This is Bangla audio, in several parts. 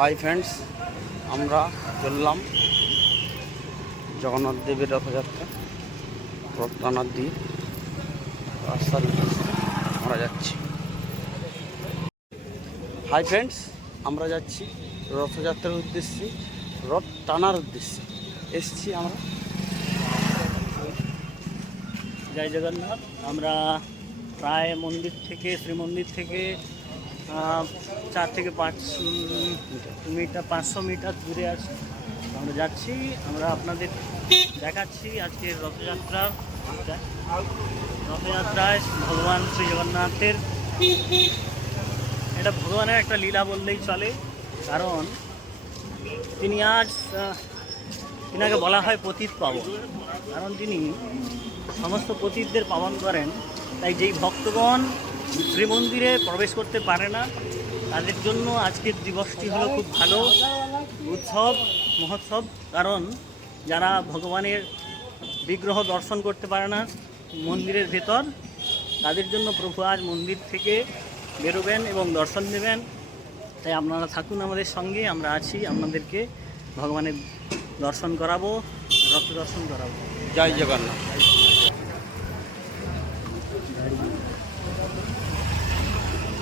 হাই ফ্রেন্ডস, আমরা চললাম জগন্নাথ দেবের রথযাত্রা। রথ টানার দিয়ে রাস্তার উদ্দেশ্যে আমরা যাচ্ছি। হাই ফ্রেন্ডস, আমরা যাচ্ছি রথযাত্রার উদ্দেশ্যে, রথ টানার উদ্দেশ্যে এসছি আমরা। জয় জগন্নাথ। আমরা প্রায় শ্রীমন্দির থেকে 4 থেকে 500 মিটার দূরে আছি। আমরা যাচ্ছি, আমরা আপনাদের দেখাচ্ছি আজকের রথযাত্রায় ভগবান শ্রী জগন্নাথের, এটা ভগবানের একটা লীলা বললেই চলে। কারণ তিনাকে বলা হয় পতিত পাবন, কারণ তিনি সমস্ত পতিতদের পাবন করেন। তাই যেই ভক্তগণ শ্রীমন্দিরে প্রবেশ করতে পারে না, তাদের জন্য আজকের দিবসটি হলো খুব ভালো মহোৎসব। কারণ যারা ভগবানের বিগ্রহ দর্শন করতে পারে না মন্দিরের ভেতর, তাদের জন্য প্রভু আজ মন্দির থেকে বেরোবেন এবং দর্শন দেবেন। তাই আপনারা থাকুন আমাদের সঙ্গে, আমরা আছি, আপনাদেরকে ভগবানের দর্শন করাবো, রথ দর্শন করাবো। জয় জগন্নাথ।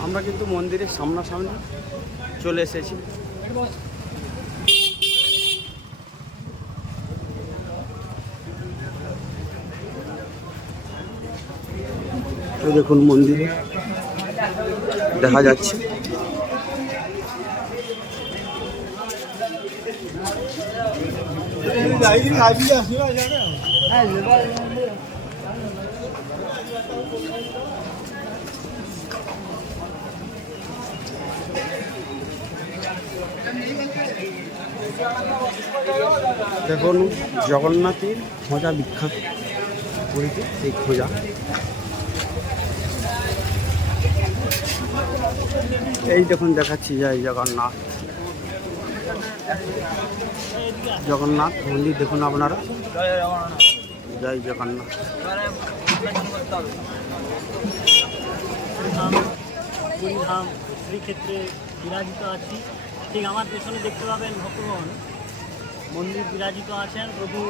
আমরা কিন্তু মন্দিরের সামনাসামনি চলে এসেছি। দেখুন মন্দিরে দেখা যাচ্ছে দেখুন জগন্নাথের খোঁজা বিখ্যাত পুরীতে, সেই খোঁজা এই দেখুন দেখাচ্ছি। জয় জগন্নাথ। জগন্নাথ মন্দির দেখুন আপনারা। জয় জগন্নাথ। পুরীধাম শ্রীক্ষেত্রে বিরাজিত আছি। ঠিক আমার পেছনে দেখতে পাবেন ভক্তগণ মন্দির বিরাজিত আছেন। প্রভু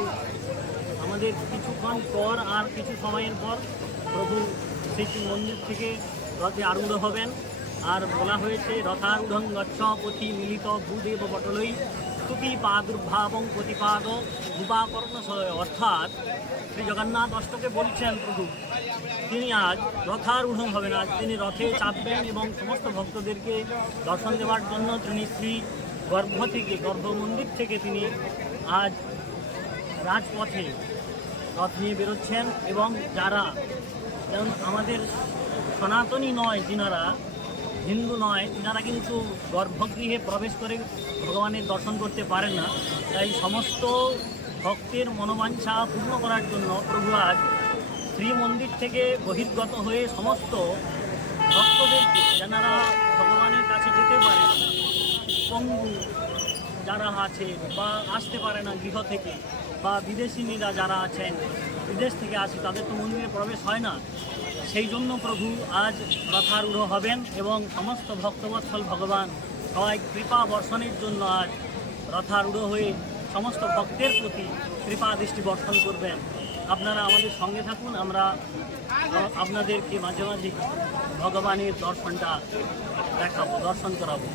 আমাদের কিছুক্ষণ পর, আর কিছু সময়ের পর প্রভু সেই মন্দির থেকে রথে আরূঢ় হবেন। আর বলা হয়েছে রথারূঢ়ং গচ্ছ পথি মিলিত ভূদেব পটলই স্তুতি প্রাদুর্ভাবং প্রতিপাদ ভূপাকর্ণ সদয়। অর্থাৎ শ্রী জগন্নাথ অষ্টকে বলছেন প্রভু তিনি আজ রথারূঢ় হবেন, আজ তিনি রথে চাপবেন এবং সমস্ত ভক্তদেরকে দর্শন দেওয়ার জন্য তিনি শ্রী গর্ভমন্দির থেকে তিনি আজ রাজপথে রথ নিয়ে বেরোচ্ছেন। এবং যারা যেমন আমাদের সনাতনী নয়, যিনারা হিন্দু নয়, তিনারা কিন্তু গর্ভগৃহে প্রবেশ করে ভগবানের দর্শন করতে পারেন না। তাই সমস্ত ভক্তের মনোবাঞ্ছা পূর্ণ করার জন্য প্রভু আজ শ্রীমন্দির থেকে বহির্গত হয়ে সমস্ত ভক্তদেরকে, যারা ভগবানের কাছে যেতে পারে না, পঙ্গু যারা আছে বা আসতে পারে না গৃহ থেকে, বা বিদেশিনীরা যারা আছেন বিদেশ থেকে আসে, তাদের তো মন্দিরে প্রবেশ হয় না। সেই জন্য প্রভু আজ রথারূঢ় হবেন এবং সমস্ত ভক্তবৎসল ভগবান সবাই কৃপা বর্ষণের জন্য আজ রথারূঢ় হয়ে সমস্ত ভক্তের প্রতি কৃপা দৃষ্টি বর্ষণ করবেন। আপনারা আমাদের সঙ্গে থাকুন, আমরা আপনাদেরকে মাঝে মাঝে ভগবানের দর্শনটা দেখাবো, দর্শন করাবো।